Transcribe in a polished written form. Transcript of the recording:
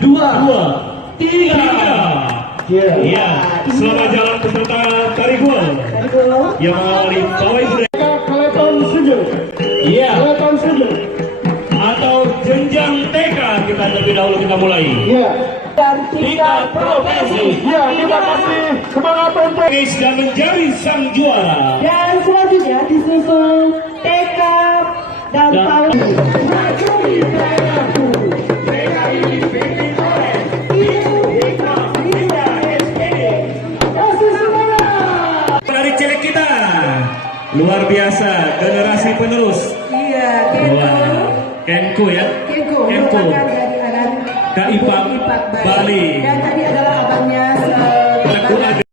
2, 3. Iya, selamat jalan peserta tarik gol yang mengawali pawai budaya Keleton Sujud. iya Keleton Sujud. atau jenjang TK. Kita terlebih dahulu kita mulai Iya. Dan tingkat provinsi. Iya, kita kasih semangat untuk Sudah menjadi sang juara. Dan selanjutnya disusul TK dan PAUD. Dari celek kita luar biasa, generasi penerus. Iya, Kenko ya. Kenko Kenko. merupakan dari anak Kak Ipang Bali. Dan tadi adalah abangnya